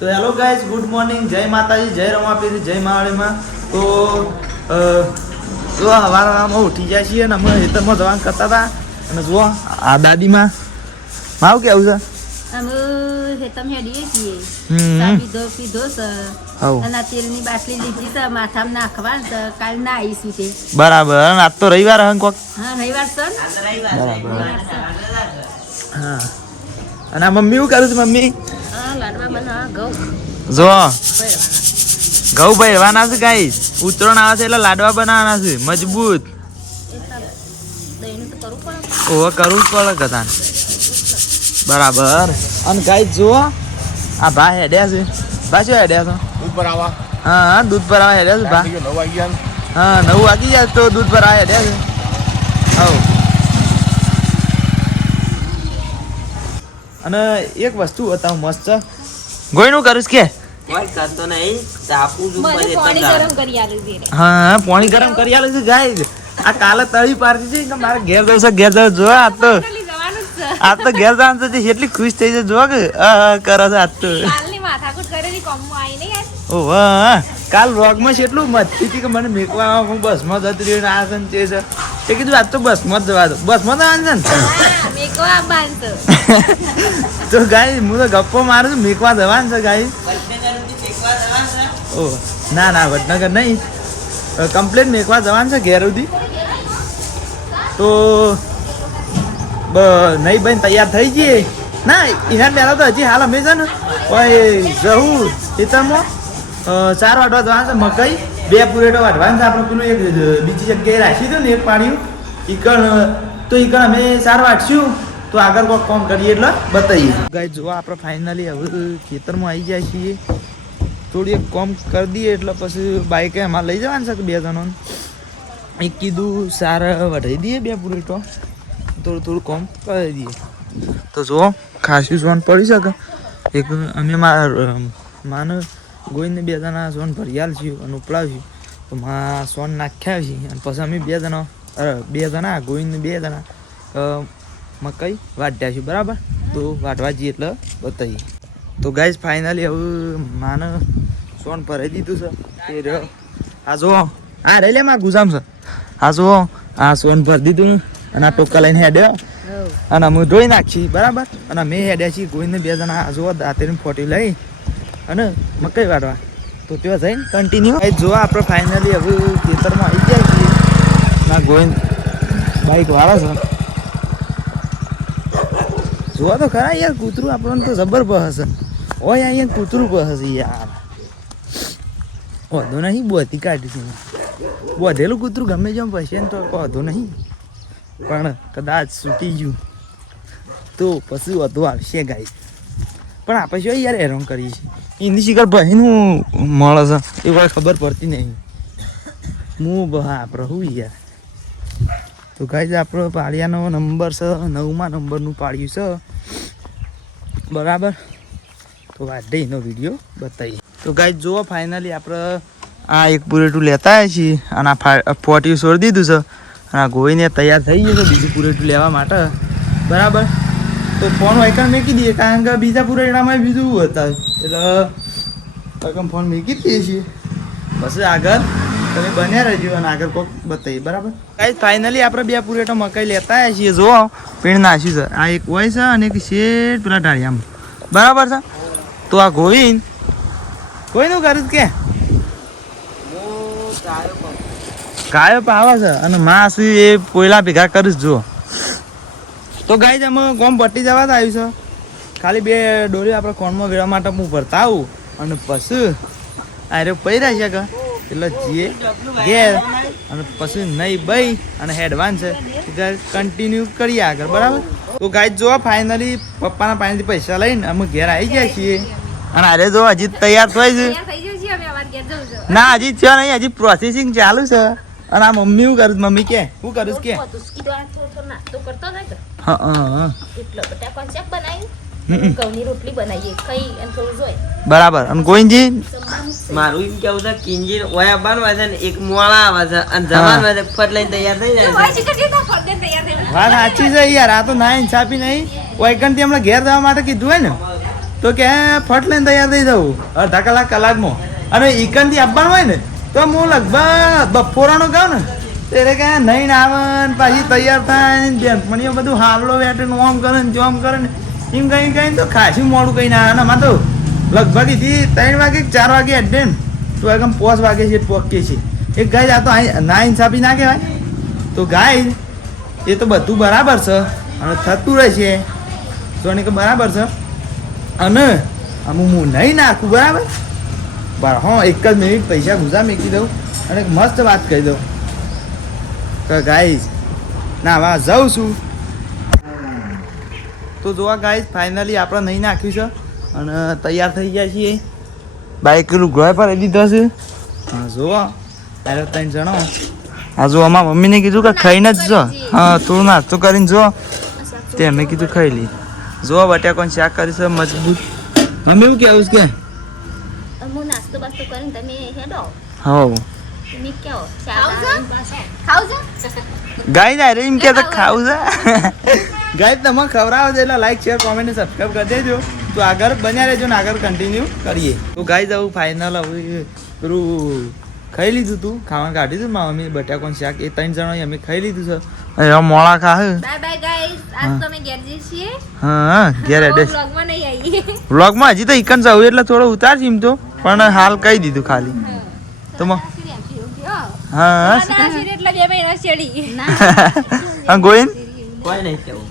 તો hello guys, good morning, જય માતાજી, જય રમાપીર, જય માળીમાં. તો જો હવારમાં ઉઠી જાય છીએ અને અમે હેતરમાં જવાનું કરતા હતા અને જુઓ આ દાદીમાં મારું કેવું છે અમે હેતમ હેડીએ છીએ પીધો છે હવ અને તેલની બાટલી લીધી છે માથામાં નાખવાનું છે કાલ ના આવીશું તે બરાબર. અને આજ તો રવિવાર હં કોક હા રવિવાર છે હા. અને આ મમ્મી શું કરું છું મમ્મી હા લાડવા બનાવવા ઘઉં જો ઘઉં ભરવાના છે ગાઈસ. ઉતરણ આવે છે એટલે લાડવા બનાવવાના છે મજબૂત. દહીંનું તો કરવું પડે ઓહો કરવું જ પડે કદાન. બરાબર. અને ગાઈસ જુઓ આ ભા હેડ્યા છે. ભા શું હેડ્યા છો? દૂધ પર આવા હા હા દૂધ પર આવે હેડ્યા છે ભા. 9 વાગ્યા હા 9 વાગી જાય તો દૂધ પર આવે હેડ્યા છે. હવ. અને એક વસ્તુ બતાવું મસ્ત ગોયનું કરીશ કે કોઈ કરતો નહીં તાપુ જ ઉપર મને પાણી ગરમ કરી આલું છે હા પાણી ગરમ કરી આલે છે ગાઈસ. આ કાલે તળી પાડતી છે કે મારે ઘેર જવું છે ઘેર જવું. જો આ તો જવાનું જ છે આ તો ઘેર જવાનું છે એટલી ખુશ થઈ છે જો કે કરે છે આજ તો. કાલની માથાકૂટ કરેલી કોમમાં આવી નહીં યાર ઓ વાહ કાલ વ્લોગમાં કેટલું મસ્તી હતી કે મને મેકવા હું બસમાં જતી રહી આ છે ને તે છે. તે કીધું આજ તો બસમાં જ જવા દો. બસમાં જવાનું છે ને મેકવા બાંધતો તો ગાઈ હું તો ગપ્પો મારું છું મેકવા જવાનું છે ગાઈ. ઓ ના ના વડનગર નહીં કમ્પ્લેટ મેકવા જવાનું છે ઘેર સુધી. તો નહીં બહેન તૈયાર થઈ જઈએ. ના એના પહેલાં તો હજી હાલ અમે છે ને ઓય જવું ખેતરમાં 4 વાટવા જવાનું છે મકાઈ 2 પુરેટો વાટવાનું છે. આપણે પેલું એક બીજી જગ્યાએ રાખી દો ને એક પાડ્યું ઈકણ તો ઈકણ અમે 4 વાટશું તો આગળ કોઈ કામ કરીએ એટલે બતાવીએ. ગાઈ જો આપણે ફાઇનલી હવે ખેતરમાં આવી જાય છીએ. થોડી એક કામ કરી દઈએ એટલે પછી બાઈકે એમાં લઈ જવાનું છે કે 2 જણોને. એક કીધું સારા વઢાઈ દઈએ 2 પુરેટો થોડું કામ કરી દઈએ. તો જુઓ ખાસી સોન પડી શકે. એક અમે માને ગોઈને 2 જણા સોન ભરી આલશું અને ઉપડાવશું તો માં સોન નાખ્યા છીએ અને પછી અમે 2 જણા ગોઈને 2 જણા મકાઈ વાટ્યા છું બરાબર. તો વાટવા જઈએ એટલે બતાવીએ. તો ગાઈઝ ફાઇનલી હવે માને સોન ભરાઈ દીધું છે એ રહ્યો. આ જુઓ આ રહી લે માં ગુજામ છે. આ જુઓ આ સોન ભરી દીધું અને આ ટોકા લઈને હેડ્યો અને અમે ધોઈ નાખી બરાબર. અને અમે હેડ્યા છીએ ગોઈને 2 જણા આ જુઓ દાંતેની ફોટી લઈ અને મકાઈ વાટવા. તો ત્યાં જઈને કન્ટિન્યુ જો આપણે ફાઇનલી હવે ખેતરમાં આવી ગયા છીએ. ના ગોઈને બાઈક વાળા છે. જોવા તો ખરા યાર કૂતરું આપણને તો જબર બહશે. ઓય અહીંયા કૂતરું બહશે યાર. વધુ નહીં બોધી કાઢીશું. બોધેલું કૂતરું ગમે જેમ પછી તો વધુ નહીં પણ કદાચ છૂટી ગયું તો પછી વધુ આવશે ગાઈ. પણ આપણે શું યાર હેરાન કરીએ છીએ. એની શિકાર ભાઈનું મળે છે એ કોઈ ખબર પડતી નહીં. હું આપણે હું યાર. તો ગાઈઝ આપણો પાળિયાનો નંબર છે 9મા નંબરનું પાળ્યું છે બરાબર. તો વાઢીનો વિડીયો બતાવીએ. તો ગાઈઝ જુઓ ફાઇનલી આપણે આ એક પુરેટું લેતા આવ્યા છીએ અને આ ફોટી છોડી દીધું છે અને આ ગોઈને તૈયાર થઈ ગયું છે બીજું પુરેટું લેવા માટે બરાબર. તો ફોન વાયકણ મેકી દઈએ કારણ કે બીજા પુરેટામાં બીજું હતા એટલે ફોન મેકી દઈએ છીએ. પછી આગળ તમે બન્યા રહેજો અને આગળ કોઈક બતાવીએ બરાબર. ગાઈઝ ફાઇનલી આપણે 2 પુરેટો મકાઈ લેતા આવ્યા છીએ. જો પીણ નાખ્યું છે. આ એક હોય છે અને એક શેઠ પેલા ઢાળિયામાં બરાબર છે. તો આ ગોવિંદ કોઈનું કરું કે ગાયો પાવા છે અને માં શું એ પોયલા ભેગા કરીશ જુઓ. તો ગાઈઝ અમે કોમ પટ્ટી જવા જ આવ્યું છે. ખાલી 2 ડોરી આપણે કોણમાં વેળવા માટે હું ભરતા આવું અને પછી આ રે પૈ રહ્યા છે એટલે જીએ ઘેર અને પછી નહીં બઈ અને હેડવાન્સ છે કન્ટિન્યુ કરીએ આગળ બરાબર. તો ગાઈઝ જો ફાઇનલી પપ્પાના પાસેથી પૈસા લઈને અમે ઘેર આવી ગયા છીએ અને અરે જો હજી તૈયાર થઈ છે ના હજી છે નહીં હજી પ્રોસેસિંગ ચાલુ છે. અને આ મમ્મી શું કરું મમ્મી કે શું કરું કે હા રોટલી બનાવીએ ખાઈ અને થોડું જોઈ બરાબર. અને ગોવિંદજી મારું એમ કેવું છે કિંજી ઓય આવવાનું હોય છે ને એક મોળા આવે છે અને જવાનું હોય છે ફટ લઈને તૈયાર થઈ જાય વાત સાચી છે યાર. આ તો ના ઇન્સાફી નહીં. વૈકણથી હમણાં ઘેર જવા માટે કીધું હોય ને તો કે ફટ લઈને તૈયાર થઈ જવું અડધા કલાકમાં અને ઈકનથી આપવાનું હોય ને તો હું લગભગ બપોરાનો કહું ને ત્યારે કે નહીં આવે ને પાછી તૈયાર થાય ને બેનપણીઓ બધું હાવડો વેટે ને ઓમ કરે ને જોમ કરે ને એમ કઈ તો ખાસી મોડું કઈ ના આવે આમાં તો લગભગ એથી 3 વાગે 4 વાગે અડે ને તો એકદમ 5 વાગે છે પોકે છે એક ગાય આ તો ના ઇન્સાફી ના કહેવાય તો ગાય એ તો બધું બરાબર છે અને થતું રહેશે જોને કે બરાબર છે અને હું નહીં નાખું બરાબર હા એક જ મિનિટ પૈસા ગુજા મૂકી દઉં અને મસ્ત વાત કહી દઉં તો ગાઈઝ ના વા જાઉં છું તો જોવા ગાઈઝ ફાઇનલી આપણે નહીં નાખ્યું છે અને તૈયાર થઈ ગયા છીએ બાઈક પેલું ગ્રોય પર દીધો છે હા જોવા ત્યારે 3 જણો હા જો અમારા મમ્મીને કીધું કે ખાઈને જ જો હા થોડું નાસ્તો કરીને જો તે અમે કીધું ખાઈ લી જો બટાકાનું શાક કરી છે મજબૂત અમે એવું કહેવું છે કે હું નાસ્તો બાસ્તો કરીને તમે હેડો હા તમે કેવો ખાવ છો ગાય જાય એમ કે તો ખાવું છે ગાય તમે ખવડાવો છે એટલે લાઈક શેર કોમેન્ટ ને સબસ્ક્રાઈબ કરી દેજો તો આગળ બન્યા રહેજો ને આગળ કન્ટિન્યુ કરીએ તો ગાય જવું ફાઇનલ હવે પેલું ખાઈ લીધું તું ખાવાનું કાઢી દીધું મારા મમ્મી બટાકાનું શાક એ 3 જણા અમે ખાઈ લીધું છે હવે મોળા ખા બાય બાય ગાઈસ આજ તો અમે ઘેર જઈએ છીએ હા ઘેર એડે વ્લોગમાં નહીં આવીએ વ્લોગમાં હજી તો ઈકન જવું એટલે થોડો ઉતારશે એમ તો પણ હાલ કહી દીધું ખાલી તો હા એટલે 2 મહિના ચડી હા ગોઈન કોઈ નહીં કેવું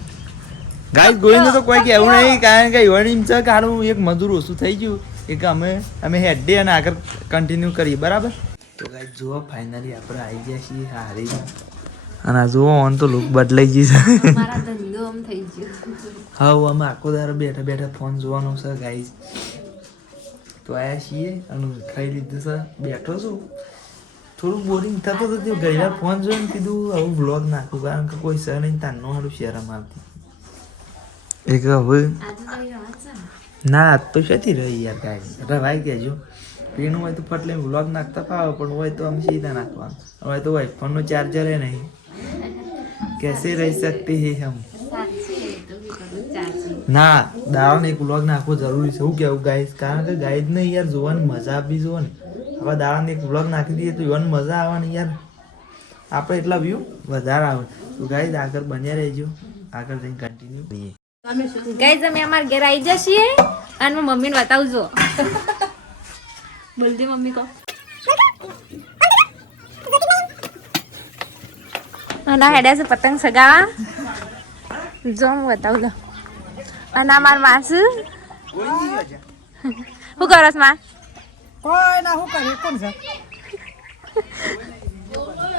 ગાઈસ ગોઈન તો કોઈ કહેવું નહીં કારણ કે ઈવન છે કે હારું એક મજૂર ઓછું થઈ ગયું એક અમે હેડે અને આગળ કન્ટિન્યુ કરીએ બરાબર તો ગાઈસ જુઓ ફાઇનલી આપણે આવી ગયા છીએ હારી અને આ જુઓ ઓન તો લુક બદલાઈ ગઈ છે મારા ધંધો આમ થઈ ગયો હા અમે આખો દારો બેઠા બેઠા ફોન જોવાનો છે ગાઈસ તો આયા છીએ અને ખાઈ લીધું છે બેઠો છું થોડું બોરિંગ થતું હતું તે ઘણીવાર ફોન જોઈને કીધું આવું બ્લોગ નાખું કારણ કે કોઈ સર નહીં તારનો સારું શેરમ આવતી એક હવે ના આજ તો શેથી રહી યાર ગાઈસ રવાઈ કહેજો પીણું હોય તો ફટ લઈને વ્લોગ નાખતા ફાવે પણ હોય તો અમે સીધા નાખવાનું હોય તો ભાઈ ફોનનો ચાર્જર હે નહીં કેસે રહી શકતે હે હમ ના દાવાનો એક વ્લોગ નાખવો જરૂરી છે હું કેવું ગાઈસ કારણ કે ગાઈડને યાર જોવાની મજા આપી જુઓ ને હવે દાવાનો એક વ્લોગ નાખી દઈએ તો જોવાની મજા આવે ને યાર આપણે એટલા વ્યૂ વધારે આવે તો ગાઈસ આગળ બન્યા રહેજો આગળ જઈને કન્ટિન્યુ કરીએ ગાઈસ અમે અમાર ઘેર આવી જઈએ અને હું મમ્મીને બતાવજો બોલતી મમ્મી કહો ના હેડે છે પતંગ સગાવા જો હું બતાવું લો અને આ માર માસુ શું કરસ માં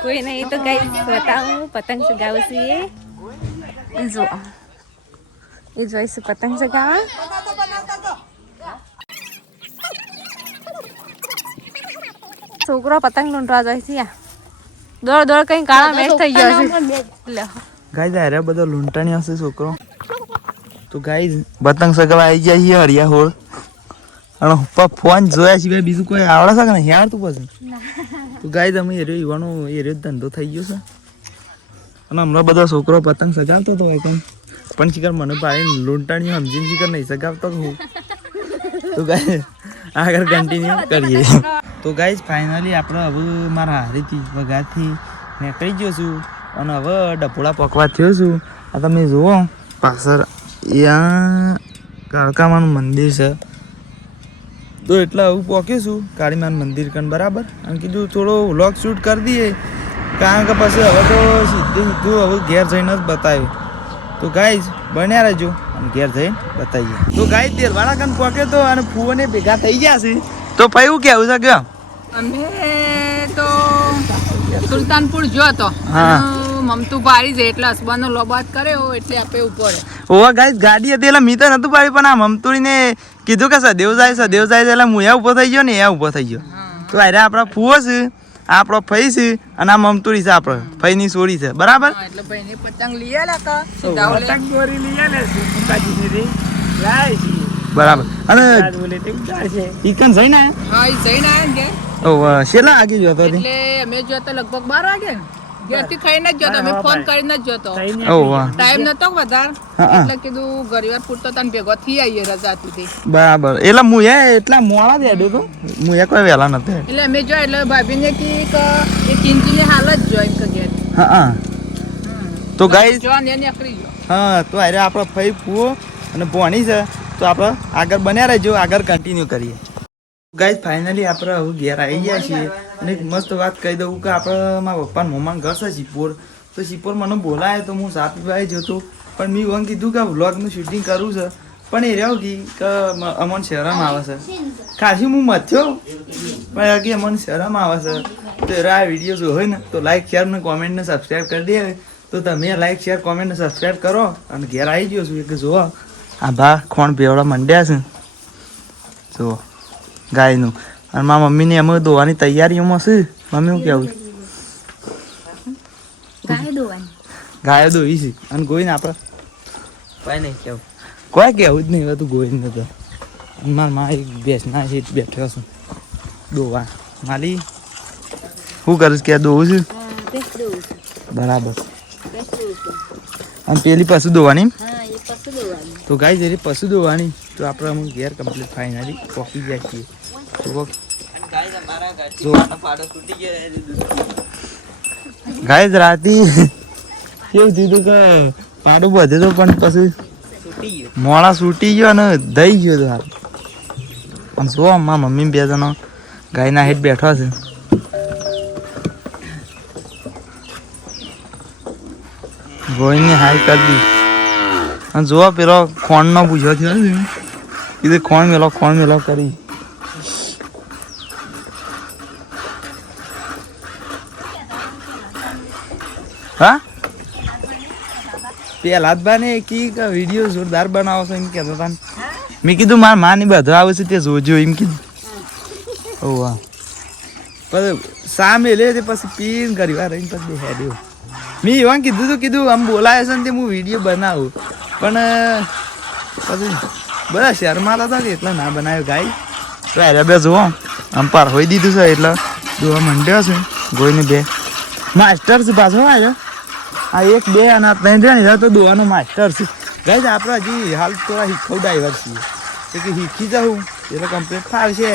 કોઈ નહીં તો કઈ બતાવું પતંગ સગાવું છીએ જો એ જોઈશું પતંગ સગાવા છોકરો પતંગ લૂંટવા જાય છે દોડ દોડ કઈ કાળા મેચ થઈ ગયો છે ગાઈસ આ રહ્યા બધો લૂંટાણી હશે છોકરો તો ગાઈસ પતંગ સગાવા આવી જાય છે હરિયા હોળ અને ઉપર ફોન જોયા સિવાય બીજું કોઈ આવડે છે કે નહીં આવડતું પછી તો ગાઈસ અમે એરિયો યુવાનો એરિયો ધંધો થઈ ગયો છે અને હમણાં બધો છોકરો પતંગ સગાવતો હતો પણ શિકાર મને પાડીને લૂંટાણીઓ સમજીને શિકાર નહીં સગાવતો હું તો ગાઈસ આગળ કન્ટિન્યુ કરીએ તો ગાઈસ ફાઇનલી આપણે હવે મારા હારીથી વગાથી નીકળી ગયો છું અને હવે ડપોળા પકવા થયો છું આ તમે જુઓ પાછળ ત્યાં કાળકામાનું મંદિર છે તો એટલે આવું પહોંચ્યું છું કાળીમાનું મંદિર કન બરાબર અને કીધું થોડો વ્લોગ શૂટ કરી દઈએ કારણ કે પછી હવે તો સીધું હવે ઘેર જઈને જ બતાવ્યું તો ગાઈઝ બન્યા રહેજો અને ઘેર જઈને બતાવીએ તો ગાઈઝ તેલવાળા કન પહોંચ્યો તો અને ફૂઓને ભેગા થઈ ગયા છે તો ભાઈ એવું કેવું છે કે અમે તો સુલતાનપુર જો તો હા. મમતું પાડી છે એટલે હસબાનો લોબાત કર્યો એટલે આપે ઉપર ઓવા ગાઈઝ ગાડી હતી એટલે મી તો નતું પાડી પણ આ મમતુરીને કીધું કે સદેવ જાય છે એટલે હું એ ઊભો થઈ ગયો ને એ ઊભો થઈ ગયો તો અરે આપણા ફૂવો છે આપણો ફઈ છે અને આ મમતુરી છે આપણે ફઈની સોરી છે બરાબર એટલે ભાઈ પતંગ લઈ આલ્યા કા સીધા બરાબર અને ચિકન છે ને હા એ જઈને આવ્યા ને કે ઓ શેલા આગી જતો હતી એટલે અમે જો તો લગભગ 12 વાગે ને ઘેરથી ખાઈને જ જતો મેં ફોન કરીને જ જતો ઓ વાહ ટાઈમ નતો વધારે હા, હા. એટલે કીધું ઘડીવાર પૂરતો તને ભેગો થઈ આવીએ રજા હતી બરાબર એટલે હું એટલા મોડા જ હેડ્યો તો હું કોઈ વહેલા નતો હેડ્યો. એટલે અમે જો એટલે ભાભીને કી કે એ કિંજીની હાલત જો એમ કે ઘેર હા તો ગાઈસ જો ને નીકળી ગયો હા તો અરે આપણો ફઈ ફૂવો અને ભોણી છે તો આપણે આગળ બન્યા રહેજો આગળ કન્ટિન્યુ કરીએ ગાઈસ ફાઇનલી આપણે હવે ઘેર આવી ગયા છીએ અને એક મસ્ત વાત કહી દઉં કે આપણે મારા પપ્પા મોમાન ઘર છે શિપોર તો શિપોર મને બોલાય તો હું સાત પીવાય જતો પણ મેં એવું કીધું કે વ્લોગનું શૂટિંગ કરવું છે પણ એ રહ્યો કે અમને શરમ આવે છે ખાસી હું મથ્યો પણ કે અમને શરમ આવે છે તો એ આ વિડીયો જો હોય ને તો લાઈક શેર ને કોમેન્ટ ને સબસ્ક્રાઈબ કરી દે તો તમે લાઈક શેર કોમેન્ટ ને સબસ્ક્રાઈબ કરો અને ઘેર આવી ગયો છું એટલે જુઓ આ ભા ખોણ બેવડા મંડ્યા છે જુઓ ગાયનું અને મારા મમ્મીને એમ દોવાની તૈયારીઓમાં છે મમ્મી હું કેવું ગાયો દોવી છે અને ગોઈને આપણે કોઈ નહીં કેવું કોઈ કેવું જ નહીં હતું ગોઈને તો મારા માં એક બેસના છે બેઠો છે દોવા માલી શું કરીશ કે દોવું છું બરાબર અને પેલી પશુ દોવાની તો ગાય જરી પશુ દોવાની તો આપણે અમુક ઘેર કમ્પ્લીટ ફાઇનલી પહોંચી ગયા છીએ તો ગાય રાતી કેવું થયું કે પાડું બધે તો પણ પછી મોડા છૂટી ગયો અને દઈ ગયો તો હાલ આમ શું મારા મમ્મી બે જણા ગાયના હેઠ બેઠા છે ગોઈને હાઈ કરી દી અને જોવા પેલો ખોણનો પૂછ્યો થયો ને કીધું ખોણ મેલો કરી હા પેલા જ બાને કી વિડીયો જોરદાર બનાવો છો એમ કહેતો હતા મેં કીધું મારા માં ની બધો આવે છે તે જોજો એમ કીધું ઓ વાહ પછી સામે લે તે પછી પીન કરી વાર રહીને પછી હેડ્યો મેં એવા કીધું આમ બોલાય છે ને તે હું વિડીયો બનાવું પણ પછી બધા શહેરમાં હતા કે એટલે ના બનાવ્યો ગાય તો અરે બે જુઓ આમ પાર હોઈ દીધું છે એટલે જોવા માંડ્યો છે ગોઈને બે માસ્ટર છે પાછો આવ્યો આ એક બે અને આ ત્રણ જણ તો દોવાનો માસ્ટર છે ગાય આપણે હજી હાલ થોડા શીખવ ડ્રાઈવર છીએ તો કે શીખી જાઉં એટલે કમ્પ્લીટ ફાવશે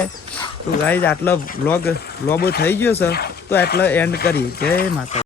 તો ગાય આટલો વ્લોગ લોબો થઈ ગયો છે તો આટલો એન્ડ કરીએ જય માતા